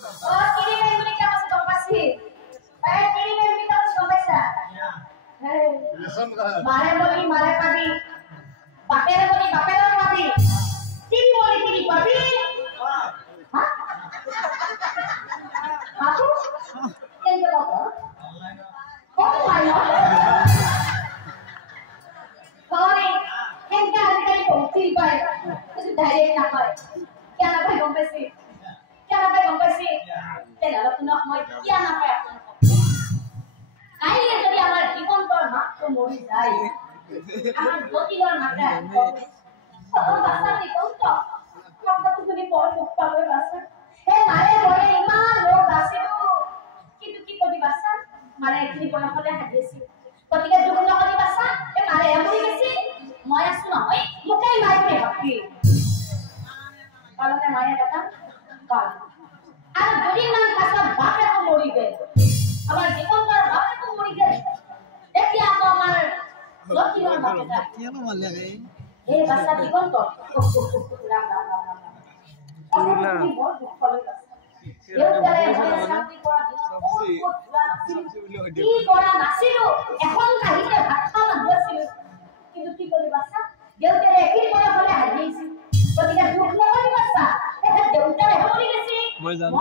Oh, kiri main beli kamu suka pasti. Kiri main beli kamu suka pesta. Mare padi. Bapera padi. Kiri padi. Hah? Aku? Yang berapa? Oh my God. Sorry. Yang kali bukti baik. Itu direct number. Kya na kompesi? Tela tuna moi kya na pae apnako. Aile jodi amar Jiban tor matro mori jai. Amar jotilor mata. Oh basa ni konto. Kobta tuni por bukta hoy basa. He mare bore iman lo basiru. Kitu ki kodi basa? Mare ekini pora hole hadesi. Kotika dukhna kodi basa? E mare amuri gesi. Moya suna hoy mukai mare bakti. Kalone maya kata kal. আর যদি না কাছে বাপে তো মরি গেল আমার জীবন তার বাপে তো মরি গেল দেখি আপনি আমার লক্ষ্মী রং বাপেটা কেন মারলে রে এই বাচ্চা জীবন তো রাম পুরুলা কি বড় দুঃখ লাগে এর দ্বারা শান্তি করা কি করা নাছিল এখন কাহিতে ভাত খাওয়া হয়েছিল কিন্তু কি করে বাচ্চা দেউতারে একই করে হলে হারিয়েছি প্রতিটা দুঃখ লাগে বাচ্চা এটা দেউতারে মরি গেছে মই জানো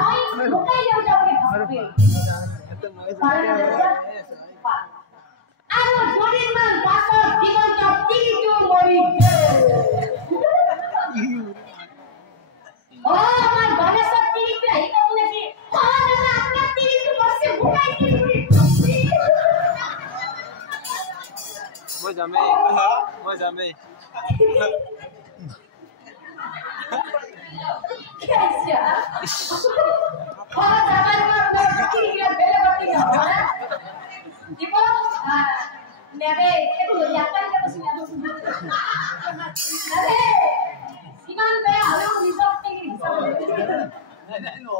হয় লোকাই দেউতা বলে ভাববে এত মই জানো আর জড়ির মান পাছর জীবন তো তিরিটু মরি ও আমার গণেশ তিরিটু এই কবু নাকি হ্যাঁ দাদা আপনার তিরিটু বসে ভুকাই তিরিটু মই জামে कैसे और जगह में अपने की बेले बत्ती है दीपो नेबे एक यात्रा के बस याद अरे सीमान पे आलो रिजॉर्ट के हिसाब नहीं नो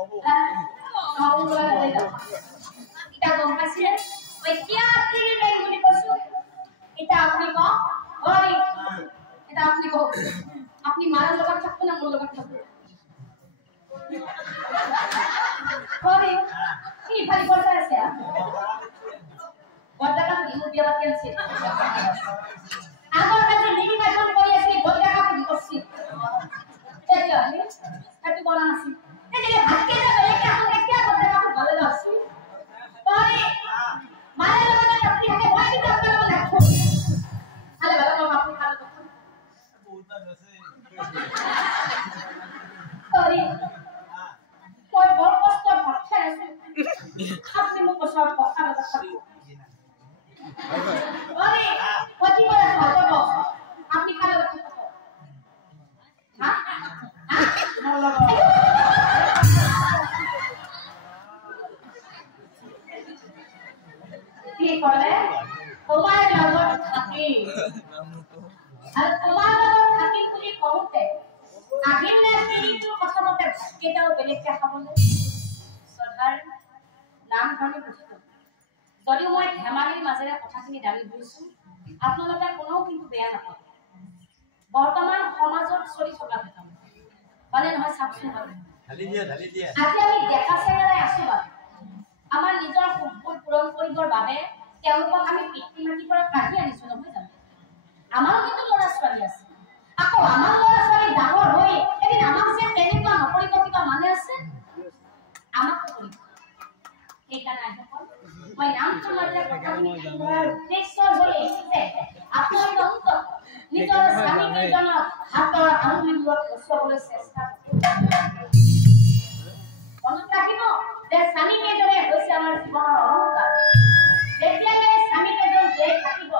आओ ले इटा गम पासी ओई क्या तिरी नहीं मुझे पसु इटा अपनी को और इटा अपनी को अपनी मारा लोग थकते ना मोर लोग थकते Sorry, ini balik kota saya. Kota kan di India bagian sini. Aku akan jadi macam kau yang sini kota kan di kursi. Jadi ni, tapi bola nasi. Jadi hati kita balik aku lekya kota kan bola nasi. Sorry, mana logo tapi hati bola kita apa bola aku. Halo, halo, aku halo. Sorry. कोई बहुत कष्ट भक्ष है अपने मुख पर पक्का बता सकते अरे पति को खाते हो अपनी खाने बता सकते हाँ ठीक है तुम्हारे लगन खाती अरे तुम्हारे लगन खाती मुझे कौन है আগের নেত্রী তো কথা বলতে কেটাও বেলেগকে খাবলে সধার নাম ধৰণে বুজিতো যদিও মই ধেমালিৰ মাজেৰে কথাখিনি দাবী কৰিছো আপোনালোকে কোনো কিন্তু বেয়া নাপাব বৰ্তমান সমাজত চলি থকা কথা মানে নহয় চাপছে ঢালি দিয়া আজি আমি দেখা চেঙাৰে আছো আমাৰ নিজৰ সুখবোৰ পূৰণ কৰিবৰ বাবে তেওঁলোকক আমি পিতৃ মাতৃৰ পৰা কাঢ়ি আনিছো নহয় জানো আমাৰো কিন্তু ল'ৰা ছোৱালী আছে আকৌ আমাৰ ল'ৰা ছোৱালী ডাঙৰ হৈ এদিন আমাক যে তেনেকুৱা নকৰিব কিবা মানে আছে আমাক কৰিব সেইকাৰণে আইসকল মই নাম তোমাৰে কথাখিনি উদ্দেশ্য হৈ এসেছে আপোনালোকে অন্তত নিজৰ স্বামীকেইজনক হাতৰ আঙুলিবোৰত বচাবলৈ চেষ্টা মনত ৰাখিব যে স্বামীকেইজনে হৈছে আমাৰ জীৱনৰ অলংকাৰ যেতিয়ালৈ স্বামীকেইজন জীয়াই থাকিব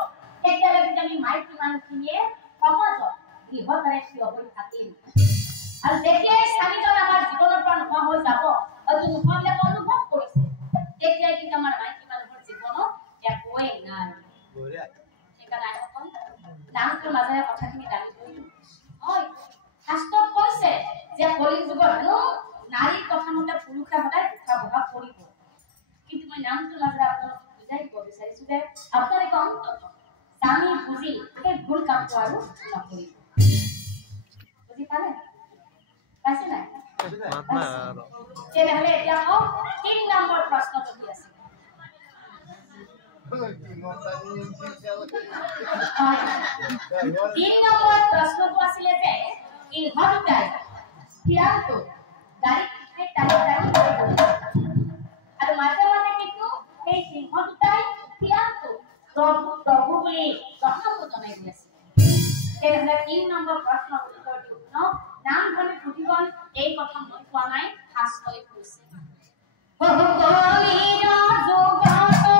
তেতিয়ালৈকে আমি মাইকী মানুহখিনিয়ে সমাজত গৃহতাৰে থিয় হৈ থাকিম আৰু যেতিয়াই স্বামীজন আমাৰ জীৱনৰ পৰা নোহোৱা হৈ যাব হয়তো নোহোৱাবিলাক অনুভৱ কৰিছে তেতিয়াই কিন্তু আমাৰ মাইকী মানুহৰ জীৱনত একোৱেই নাই সেইকাৰণে আইসকল নামটোৰ মাজেৰে কথাখিনি দাঙি ধৰিলো হয় শাস্ত্ৰত কৈছে যে কলিৰ যুগত হেনো নাৰীৰ কথা মতে পুৰুষে সদায় উঠা বহা কৰিব কিন্তু মই নামটোৰ মাজেৰে আপোনালোকক বুজাই দিব বিচাৰিছো যে আপোনালোকে অন্তত জানি বুজি সেই ভুল কামটো আৰু নকৰিব বুজি পালে পাইছে নাই তেনেহলে এতিয়া মোক 3 নম্বৰ প্ৰশ্নটো কি আছে 3 নম্বৰ প্ৰশ্নটো আছিলে যে ইহঁতটাই কিয়াটো গাড়ী টানি আৰু মাজে মাজে কিন্তু সেই সিংহ দুটাই কিয়াটো প্ৰভু বুলি কথাটো জনাই দি আছে তেনেহলে 3 নম্বৰ প্ৰশ্নৰ উত্তৰ দিওঁ ন নাম ধৰি সুধিবল এই কথা মই কোৱা নাই খাস কৰি কৈছে ভগৱানীৰ যোগাটো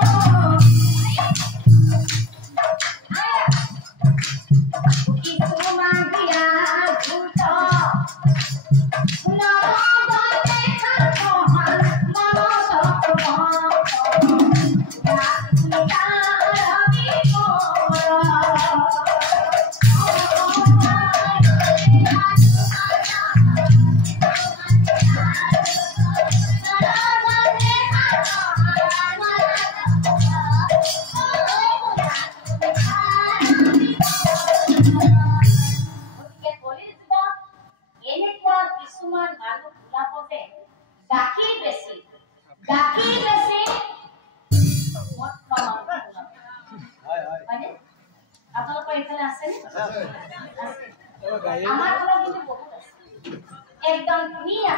একদম ধুনীয়া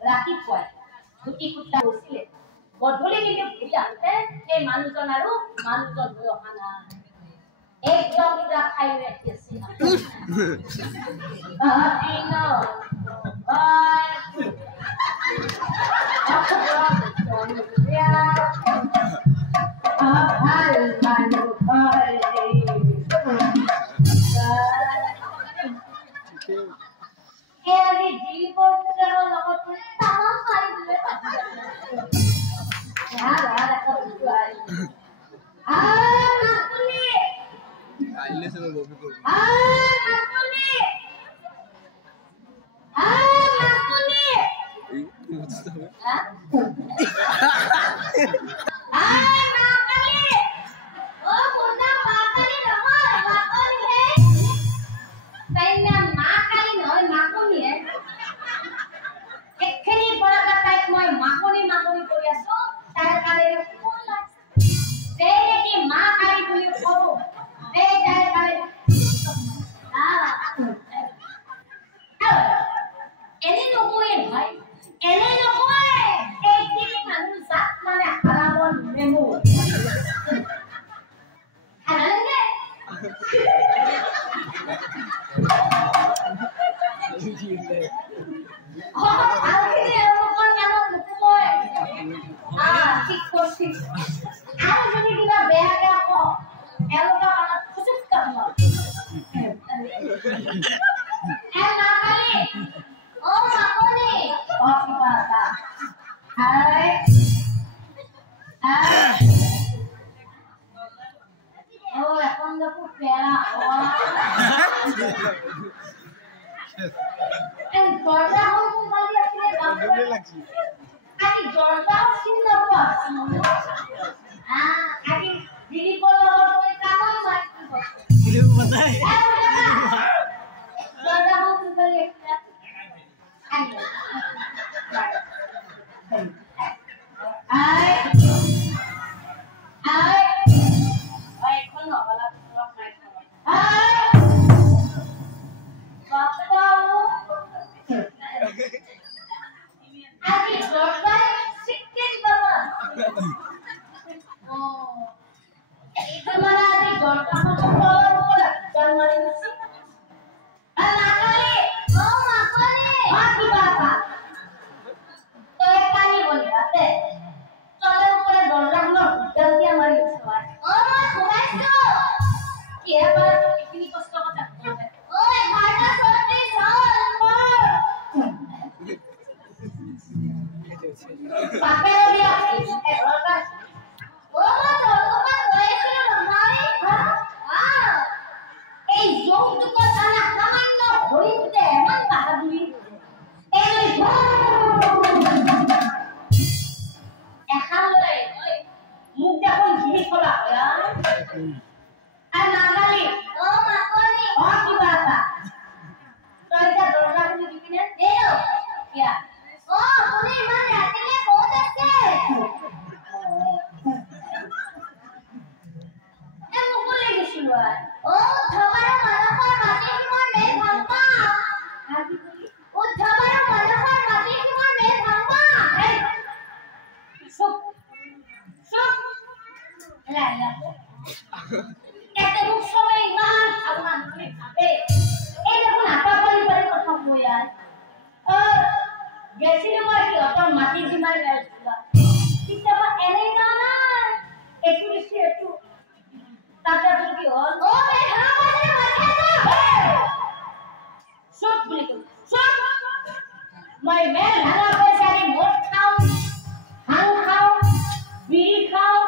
ৰাতিপুৱাই গুটি কুটা হৈছিলে গধূলি কিন্তু ঘূৰি আহোঁতে সেই মানুহজন আৰু মানুহজন হৈ অহা নাই একদম পুৰা খাই ৰাখিছে নাই গেছিলো মই সিহঁতৰ মাটি যিমান গাইছিলা কেতিয়াবা এনেই না নাই একো দিছে একো তাতে কি হ'ল অ চব বুলি কল চব মই মেল হানা পইচাৰে মদ খাওঁ ভাং খাওঁ বিড়ি খাওঁ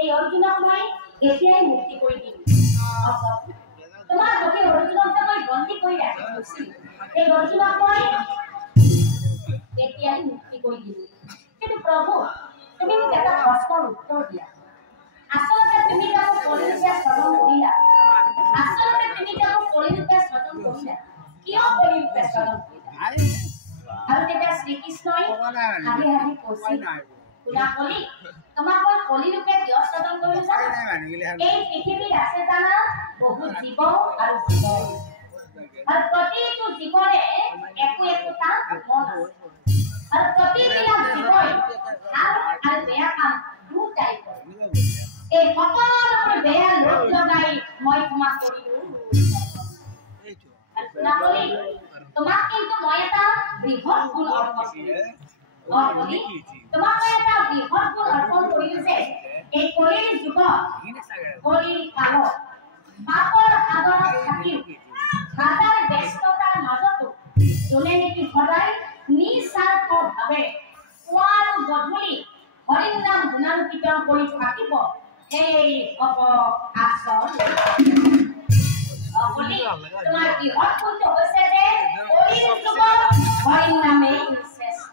এই অৰ্জুনক মই এতিয়াই মুক্তি কৰি দিম তোমাৰ গোটেই অৰ্জুনক যে মই বন্দী কৰি ৰাখিছো এই অৰ্জুনক মই এতিয়াই মুক্তি কৰি দিম কিন্তু প্ৰভু তুমি মোক এটা প্ৰশ্নৰ উত্তৰ দিয়া আচলতে তুমি তাক কলিৰূপে স্বজন কৰিলা আচলতে তুমি তাক কলিৰূপে স্বজন কৰিলা কিয় কলিৰূপে স্বজন কৰিলা আৰু তেতিয়া শ্ৰীকৃষ্ণই হাঁহি হাঁহি কৈছিল শুনা কলি তোমাক মই কলিৰূপে কিয় স্বজন কৰিলো এই পৃথিৱীত আছে জানা বহুত জীৱ আৰু জীৱ আৰু প্ৰতিটো জীৱৰে একো একোটা মন আছে আৰু প্ৰতিবিলাক জীৱই ভাল আৰু বেয়া কাম দুটাই কৰে এই সকলোবোৰ বেয়া লোক লগাই মই তোমাক কৰিলো শুনা কলি তোমাক কিন্তু মই এটা বৃহৎ গুণ অৰ্পণ কৰিলো তোমাক মই এটা বৃহৎ গুণ অৰ্পণ কৰিলো যে এই কলিৰ যুগত কলিৰ কালত পাপৰ সাগৰত থাকিও হাজাৰ ব্যস্ততাৰ মাজতো যোনে নেকি সদায় নিস্বাৰ্থভাৱে পুৱা আৰু গধূলি হৰিৰ নাম গুণান্বিত কৰি থাকিব এই আচল তোমাৰ বৃহৎ গুণটো হৈছে যে কলিৰ যুগত হৰিৰ নামেই শ্ৰেষ্ঠ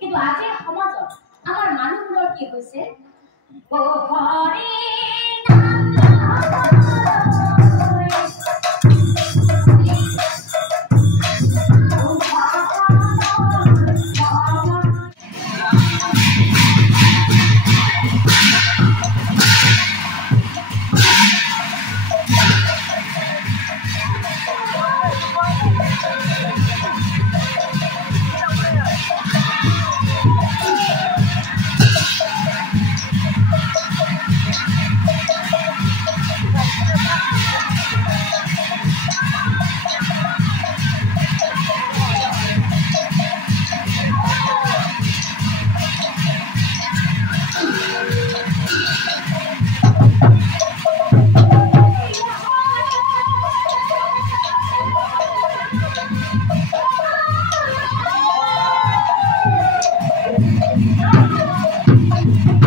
কিন্তু আজিৰ সমাজত আমাৰ মানুহবোৰৰ কি হৈছে Thank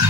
you.